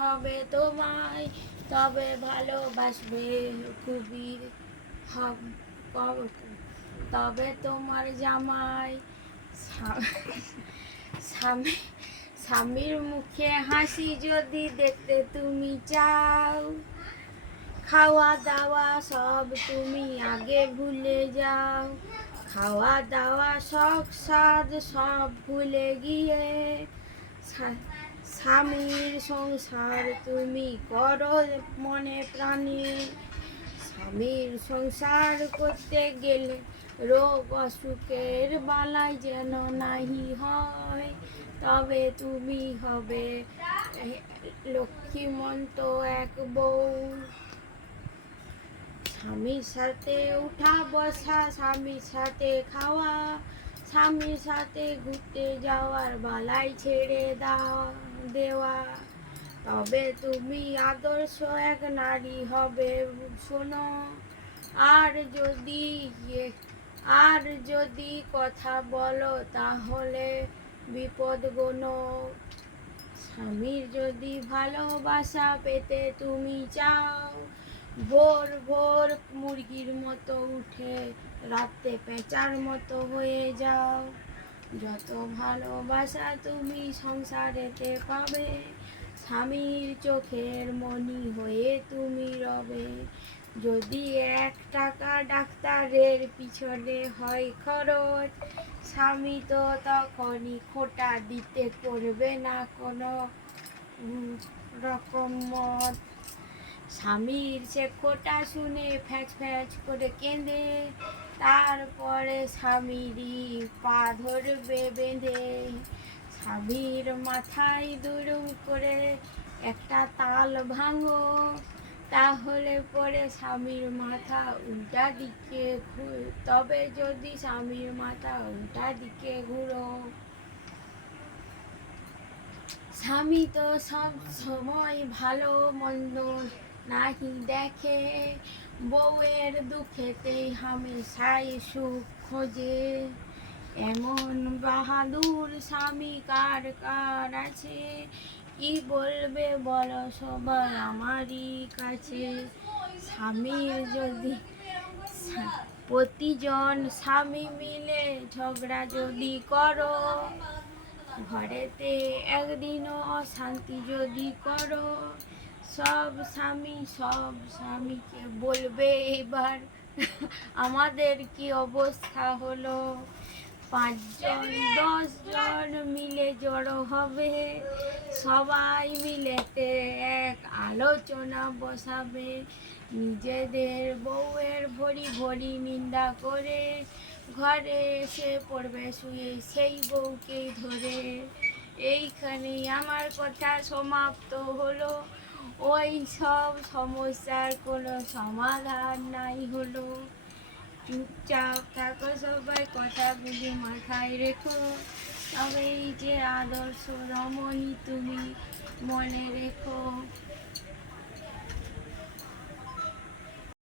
হবে তোমায়, তবে ভালোবাসবে খুবই তবে তোমার জামাই। স্বামী স্বামীর মুখে হাসি যদি দেখতে তুমি চাও, খাওয়া দাওয়া সব তুমি আগে ভুলে যাও। খাওয়া দাওয়া শখ সাজ সব ভুলে গিয়ে স্বামীর সংসার তুমি করো মনে প্রাণে। স্বামীর সংসার করতে গেলে রোগ অসুখের বালাই যেন নাহি হয়, তবে তুমি হবে লক্ষ্মীমন্ত এক বউ। স্বামীর সাথে উঠা বসা, স্বামীর সাথে খাওয়া, স্বামীর সাথে ঘুরতে যাওয়ার বালাই ছেড়ে দেওয়া, তবে তুমি আদর্শ এক নারী হবে শোনো। আর যদি কথা বলো তাহলে বিপদ গোনো। স্বামীর যদি ভালোবাসা পেতে তুমি চাও, ভোর ভোর মুরগির মতো উঠে রাতে পেঁচার মতো হয়ে যাও। যত ভালোবাসা তুমি সংসারেতে পাবে, স্বামীর চোখের মণি হয়ে তুমি রবে। যদি 1 টাকা ডাক্তারের পিছনে হয় খরচ, স্বামী তো তখনই খোঁটা দিতে করবে না কোনো রকম মত। স্বামীর সে খোঁটা শুনে ফ্যাচ ফ্যাচ করে কেঁদে, তারপরে স্বামীরই পা ধরবে বেঁধে। স্বামীর মাথায় দুরুম করে একটা তাল ভাঙো, তাহলে পরে স্বামীর মাথা উল্টা দিকে তবে যদি স্বামীর মাথা উল্টা দিকে ঘুরো। স্বামী তো সব সময় ভালো মন্দ নাহি দেখে, বউয়ের দুঃখেতেই হামেশাই সুখ খোঁজে। এমন বাহাদুর স্বামী কার কার আছে, কি বলবে বলো সবাই আমারই কাছে। স্বামীর যদি প্রতিজন স্বামী মিলে ঝগড়া যদি করো, ঘরেতে একদিনও অশান্তি যদি করো, সব স্বামীকে বলবে এবার আমাদের কি অবস্থা হলো। 5 জন 10 জন মিলে জড়ো হবে, সবাই মিলেতে এক আলোচনা বসাবে। নিজেদের বউয়ের ভরি ভরি নিন্দা করে ঘরে এসে পড়বে শুয়ে সেই বউকেই ধরে। এইখানেই আমার কথা সমাপ্ত হলো। ওই সব সমস্যার কোনো সমাধান নাই হলো। চুপচাপ থাকো সবাই, কথাগুলি মাথায় রেখো, তবে এই যে আদর্শ রমণী তুমি মনে রেখো।